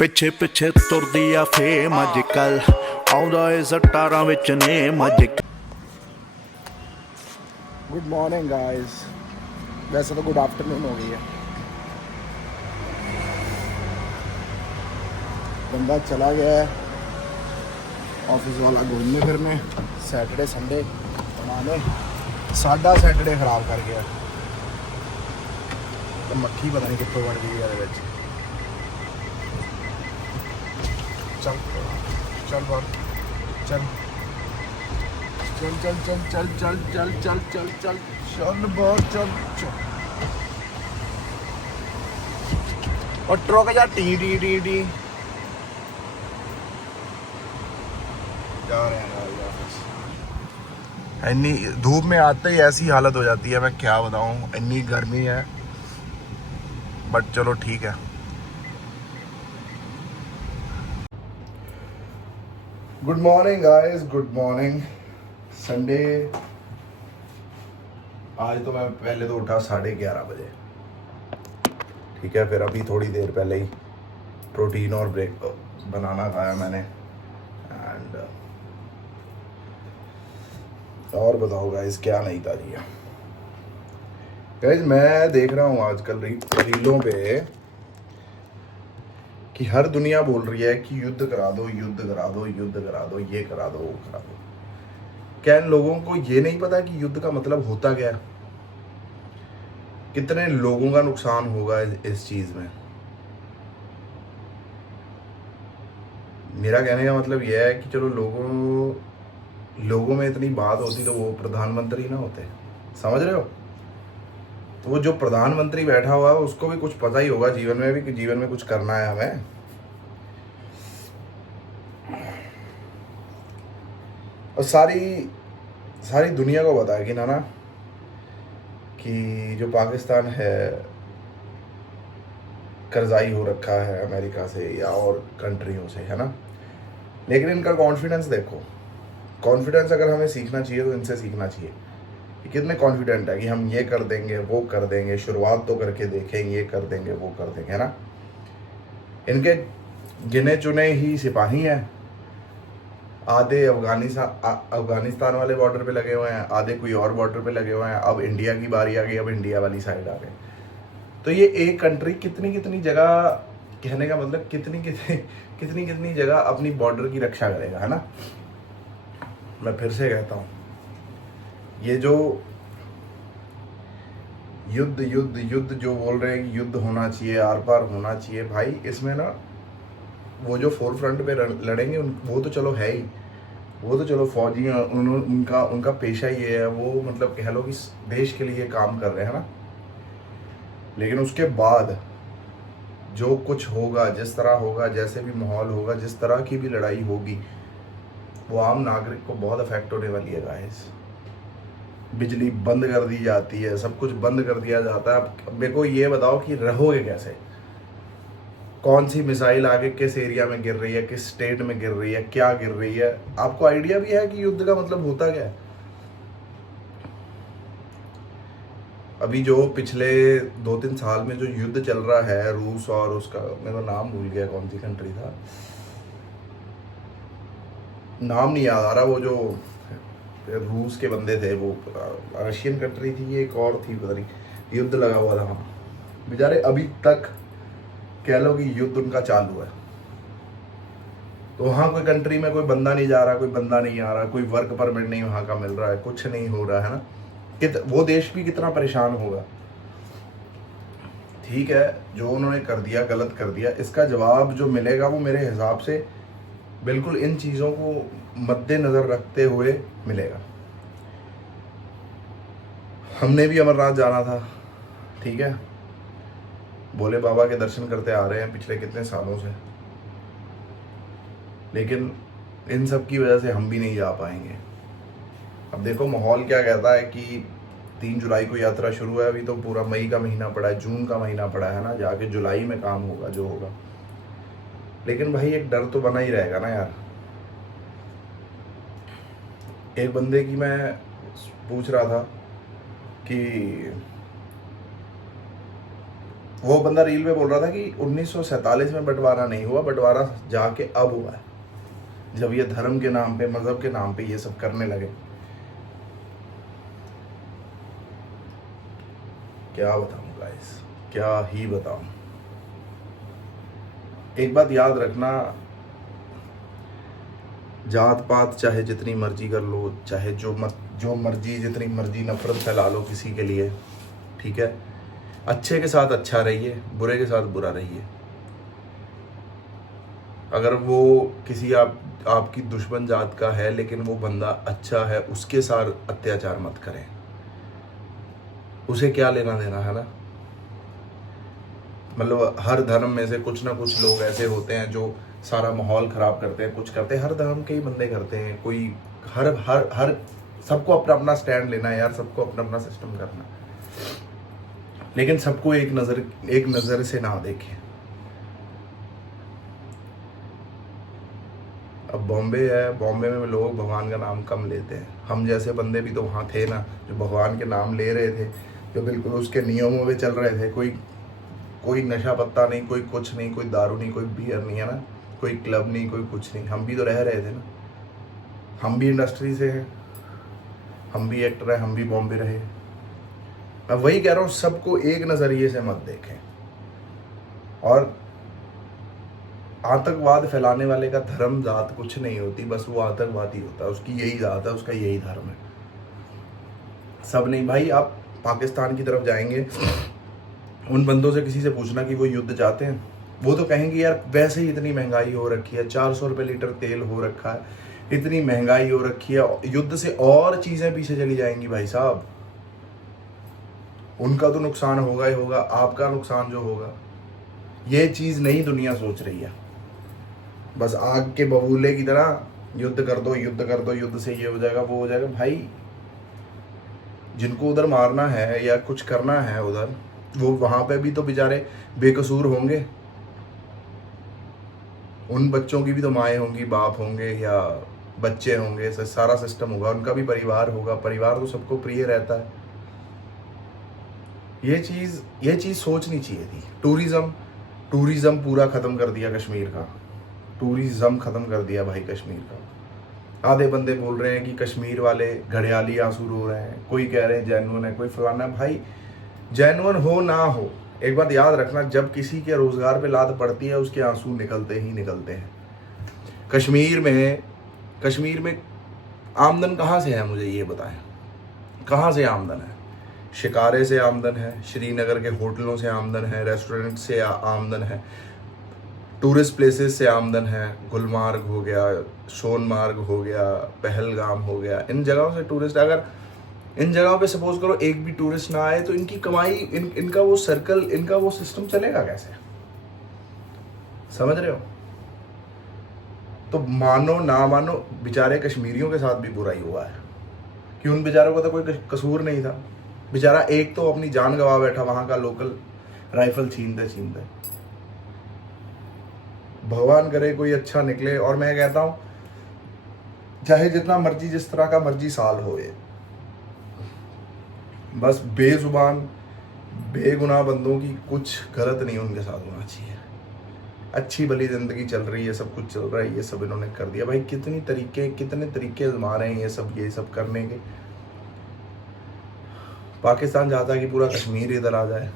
ਪਿੱਛੇ ਪਿੱਛੇ ਤੁਰਦੀ ਆ ਫੇਮ ਅੱਜ ਕੱਲ ਆਉਂਦਾ ਏ ਸਟਾਰਾਂ ਵਿੱਚ ਨੇਮ ਅੱਜ गुड मॉर्निंग गाइस। वैसे तो गुड आफ्टरनून हो गई है। बंदा चला गया है ऑफिस वाला घूमने फिरने, सैटरडे संडे बनाने। साडा सैटरडे खराब कर गया। तो मक्खी पता नहीं कितों बढ़ गई है। चल चल बाहर चल चल चल चल चल चल चल चल चल चल चल बाहर चल चल। और ट्रक जा टी टी टी टी जा रहे हैं ऑफिस। इतनी धूप में आते ही ऐसी हालत हो जाती है, मैं क्या बताऊं। इतनी गर्मी है बट चलो ठीक है। Good morning guys, good morning. Sunday आज तो मैं पहले तो उठा 11:30 बजे, ठीक है। फिर अभी थोड़ी देर पहले ही प्रोटीन और ब्रेक बनाना खाया मैंने। एंड और बताओ गाइस क्या नहीं ताजी है। गाइस मैं देख रहा हूँ आजकल रीलों पे कि हर दुनिया बोल रही है कि युद्ध करा दो, युद्ध करा दो, युद्ध करा दो, ये करा दो, वो करा दो। क्या इन लोगों को ये नहीं पता कि युद्ध का मतलब होता क्या है? कितने लोगों का नुकसान होगा इस चीज में? मेरा कहने का मतलब यह है कि चलो लोगों में इतनी बात होती तो वो प्रधानमंत्री ना होते, समझ रहे हो? तो वो जो प्रधानमंत्री बैठा हुआ है उसको भी कुछ पता ही होगा जीवन में भी कि जीवन में कुछ करना है हमें। और सारी दुनिया को पता है कि ना कि जो पाकिस्तान है कर्जाई हो रखा है अमेरिका से या और कंट्रियों से, है ना। लेकिन इनका कॉन्फिडेंस देखो। कॉन्फिडेंस अगर हमें सीखना चाहिए तो इनसे सीखना चाहिए कि कितने कॉन्फिडेंट है कि हम ये कर देंगे, वो कर देंगे, शुरुआत तो करके देखें, ये कर देंगे, वो कर देंगे, है ना। इनके गिने चुने ही सिपाही हैं। आधे अफगानिस्तान वाले बॉर्डर पे लगे हुए हैं, आधे कोई और बॉर्डर पे लगे हुए हैं। अब इंडिया की बारी आ गई, अब इंडिया वाली साइड आ गए। तो ये एक कंट्री कितनी कितनी जगह, कहने का मतलब कितनी जगह अपनी बॉर्डर की रक्षा करेगा, है ना। मैं फिर से कहता हूँ, ये जो युद्ध युद्ध युद्ध जो बोल रहे हैं कि युद्ध होना चाहिए, आर पार होना चाहिए, भाई इसमें ना वो जो फोर फ्रंट पे लड़ेंगे वो तो चलो है ही, वो तो चलो फौजी हैं, उनका पेशा ये है, वो मतलब कह लो कि देश के लिए काम कर रहे हैं ना। लेकिन उसके बाद जो कुछ होगा, जिस तरह होगा, जैसे भी माहौल होगा, जिस तरह की भी लड़ाई होगी, वो आम नागरिक को बहुत अफेक्ट होने वाली है गाइस। बिजली बंद कर दी जाती है, सब कुछ बंद कर दिया जाता है। अब मेरे को ये बताओ कि रहोगे कैसे? कौन सी मिसाइल आगे किस एरिया में गिर रही है, किस स्टेट में गिर रही है, क्या गिर रही है? आपको आइडिया भी है कि युद्ध का मतलब होता क्या है? अभी जो पिछले 2-3 साल में जो युद्ध चल रहा है रूस और उसका, मेरे को नाम भूल गया कौन सी कंट्री था, नाम नहीं याद आ रहा। वो जो रूस के बंदे थे, वो रशियन कंट्री थी, एक और थी पता नहीं, युद्ध लगा हुआ था वहाँ बेचारे। अभी तक कह लो कि युद्ध उनका चालू है। तो वहाँ कोई कंट्री में कोई बंदा नहीं जा रहा, कोई बंदा नहीं आ रहा, कोई वर्क परमिट नहीं वहाँ का मिल रहा है, कुछ नहीं हो रहा है ना। वो देश भी कितना परेशान होगा। ठीक है, जो उन्होंने कर दिया गलत कर दिया, इसका जवाब जो मिलेगा वो मेरे हिसाब से बिल्कुल इन चीज़ों को मद्देनज़र रखते हुए मिलेगा। हमने भी अमरनाथ जाना था, ठीक है, भोले बाबा के दर्शन करते आ रहे हैं पिछले कितने सालों से, लेकिन इन सब की वजह से हम भी नहीं जा पाएंगे। अब देखो माहौल क्या कहता है कि 3 जुलाई को यात्रा शुरू है। अभी तो पूरा मई का महीना पड़ा है, जून का महीना पड़ा है ना, जाके जुलाई में काम होगा जो होगा। लेकिन भाई एक डर तो बना ही रहेगा ना यार। एक बंदे की मैं पूछ रहा था कि वो बंदा रील पे बोल रहा था कि 1947 में बंटवारा नहीं हुआ, बंटवारा जाके अब हुआ है, जब ये धर्म के नाम पे, मजहब के नाम पे ये सब करने लगे। क्या बताऊं गाइस, क्या ही बताऊं। एक बात याद रखना, जात पात चाहे जितनी मर्जी कर लो, चाहे जो मर्जी जितनी मर्जी नफरत फैला लो किसी के लिए, ठीक है, अच्छे के साथ अच्छा रहिए, बुरे के साथ बुरा रहिए। अगर वो किसी आपकी दुश्मन जात का है लेकिन वो बंदा अच्छा है, उसके साथ अत्याचार मत करें। उसे क्या लेना देना है ना। मतलब हर धर्म में से कुछ ना कुछ लोग ऐसे होते हैं जो सारा माहौल खराब करते हैं, कुछ करते हैं। हर धर्म के ही बंदे करते हैं। कोई हर हर हर सबको अपना अपना स्टैंड लेना है यार, सबको अपना अपना सिस्टम करना, लेकिन सबको एक नज़र से ना देखें। अब बॉम्बे है, बॉम्बे में लोग भगवान का नाम कम लेते हैं। हम जैसे बंदे भी तो वहाँ थे ना, जो भगवान के नाम ले रहे थे, जो बिल्कुल उसके नियमों में चल रहे थे। कोई नशा पत्ता नहीं, कोई कुछ नहीं, कोई दारू नहीं, कोई बियर नहीं, है ना, कोई क्लब नहीं, कोई कुछ नहीं। हम भी तो रह रहे थे ना, हम भी इंडस्ट्री से हैं, हम भी एक्टर हैं, हम भी बॉम्बे रहे। मैं वही कह रहा हूँ, सबको एक नज़रिए से मत देखें। और आतंकवाद फैलाने वाले का धर्म जात कुछ नहीं होती, बस वो आतंकवादी होता है, उसकी यही जात है, उसका यही धर्म है। सब नहीं भाई। आप पाकिस्तान की तरफ जाएंगे, उन बंदों से किसी से पूछना कि वो युद्ध चाहते हैं, वो तो कहेंगे यार वैसे ही इतनी महंगाई हो रखी है, 400 रुपये लीटर तेल हो रखा है, इतनी महंगाई हो रखी है, युद्ध से और चीज़ें पीछे चली जाएंगी भाई साहब। उनका तो नुकसान होगा ही होगा, आपका नुकसान जो होगा, ये चीज़ नहीं दुनिया सोच रही है। बस आग के बबूले की तरह युद्ध कर दो, युद्ध कर दो, युद्ध से ये हो जाएगा, वो हो जाएगा। भाई जिनको उधर मारना है या कुछ करना है उधर, वो वहाँ पे भी तो बेचारे बेकसूर होंगे। उन बच्चों की भी तो माएँ होंगी, बाप होंगे या बच्चे होंगे, सारा सिस्टम होगा, उनका भी परिवार होगा। परिवार तो सबको प्रिय रहता है। ये चीज़ सोचनी चाहिए थी। टूरिज्म पूरा ख़त्म कर दिया कश्मीर का, टूरिज्म ख़त्म कर दिया भाई कश्मीर का। आधे बंदे बोल रहे हैं कि कश्मीर वाले घड़ियाली आंसू रो रहे हैं, कोई कह रहे हैं जेन्युइन है, कोई फलाना। भाई जेन्युइन हो ना हो, एक बात याद रखना, जब किसी के रोज़गार पे लात पड़ती है उसके आंसू निकलते ही निकलते हैं। कश्मीर में आमदन कहाँ से है, मुझे ये बताएं, कहाँ से आमदन है? शिकारे से आमदन है, श्रीनगर के होटलों से आमदन है, रेस्टोरेंट से आमदन है, टूरिस्ट प्लेसेस से आमदन है। गुलमार्ग हो गया, सोनमार्ग हो गया, पहलगाम हो गया, इन जगहों से टूरिस्ट, अगर इन जगहों पे सपोज करो एक भी टूरिस्ट ना आए तो इनकी कमाई, इनका वो सर्कल, इनका वो सिस्टम चलेगा कैसे? समझ रहे हो? तो मानो ना मानो, बेचारे कश्मीरियों के साथ भी बुराई हुआ है कि उन बेचारों का तो कोई कसूर नहीं था। बेचारा एक तो अपनी जान गंवा बैठा वहां का लोकल राइफल छीनते। भगवान करे कोई अच्छा निकले। और मैं कहता हूं, चाहे जितना मर्जी, जिस तरह का मर्जी साल हो, ये बस बेजुबान बेगुनाह बंदों की कुछ गलत नहीं उनके साथ होना चाहिए। अच्छी भली जिंदगी चल रही है, सब कुछ चल रहा है, ये सब इन्होंने कर दिया। भाई कितने तरीके आजमा रहे हैं ये सब करने के। पाकिस्तान चाहता है कि पूरा कश्मीर इधर आ जाए।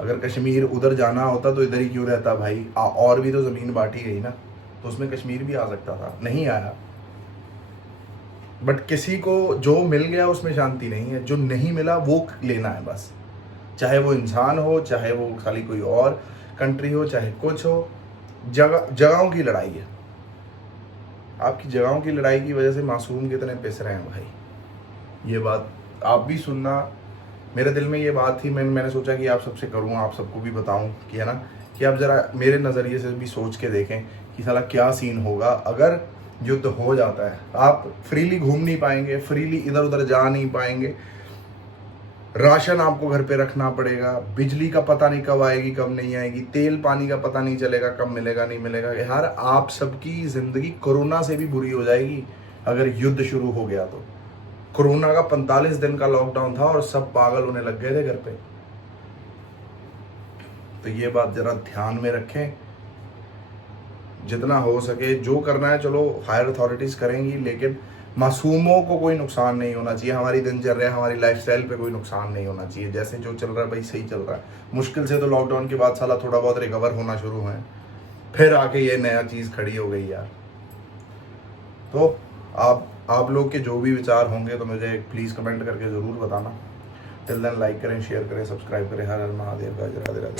अगर कश्मीर उधर जाना होता तो इधर ही क्यों रहता भाई? और भी तो ज़मीन बांटी गई ना, तो उसमें कश्मीर भी आ सकता था, नहीं आया। बट किसी को जो मिल गया उसमें शांति नहीं है, जो नहीं मिला वो लेना है बस। चाहे वो इंसान हो, चाहे वो खाली कोई और कंट्री हो, चाहे कुछ हो, जगहों की लड़ाई है। आपकी जगहों की लड़ाई की वजह से मासूम कितने पिस रहे हैं भाई। ये बात आप भी सुनना। मेरे दिल में ये बात थी, मैंने सोचा कि आप सबसे करूँ, आप सबको भी बताऊँ कि, है ना, कि आप ज़रा मेरे नज़रिए से भी सोच के देखें कि साला क्या सीन होगा अगर युद्ध हो जाता है। आप फ्रीली घूम नहीं पाएंगे, फ्रीली इधर उधर जा नहीं पाएंगे, राशन आपको घर पे रखना पड़ेगा, बिजली का पता नहीं कब आएगी कब नहीं आएगी, तेल पानी का पता नहीं चलेगा कब मिलेगा नहीं मिलेगा। यार आप सबकी ज़िंदगी कोरोना से भी बुरी हो जाएगी अगर युद्ध शुरू हो गया तो। कोरोना का 45 दिन का लॉकडाउन था और सब पागल होने लग गए थे घर पे। तो ये बात ज़रा ध्यान में रखें। जितना हो सके जो करना है चलो हायर अथॉरिटीज़ करेंगी, लेकिन मासूमों को कोई नुकसान नहीं होना चाहिए, हमारी दिनचर्या हमारी लाइफस्टाइल पे कोई नुकसान नहीं होना चाहिए। जैसे जो चल रहा है भाई सही चल रहा है। मुश्किल से तो लॉकडाउन के बाद साला थोड़ा बहुत रिकवर होना शुरू हुए, फिर आके ये नया चीज़ खड़ी हो गई यार। तो आप लोग के जो भी विचार होंगे तो मुझे प्लीज़ कमेंट करके ज़रूर बताना। टिल देन लाइक करें, शेयर करें, सब्सक्राइब करें। हर हर महादेव, राधे राधे।